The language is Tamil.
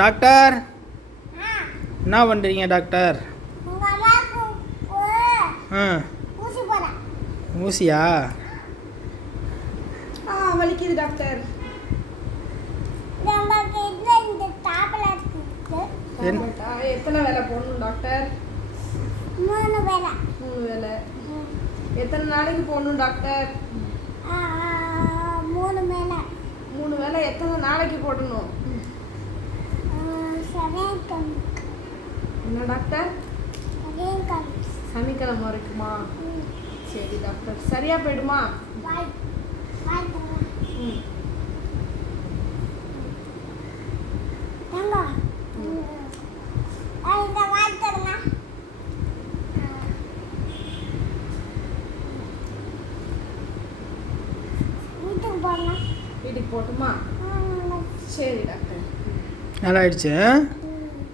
டாக்டர் என்ன பண்ணுறீங்க டாக்டர்? ஆ ஊசியா? வலிக்குது டாக்டர். எத்தனை வேலை போடணும் டாக்டர்? 3 வேளை. 3 வேளை. எத்தனை நாளைக்கு போடணும் டாக்டர்? 3 வேளை. 3 வேளை எத்தனை நாளைக்கு போடணும்? என்ன டாக்டர்? சனிக்கிழமை வரைக்குமா? சரி டாக்டர். சரியா போயிடுமா? வீட்டுக்கு போட்டுமா? சரி டாக்டர். நல்லா ஆயிடுச்சு.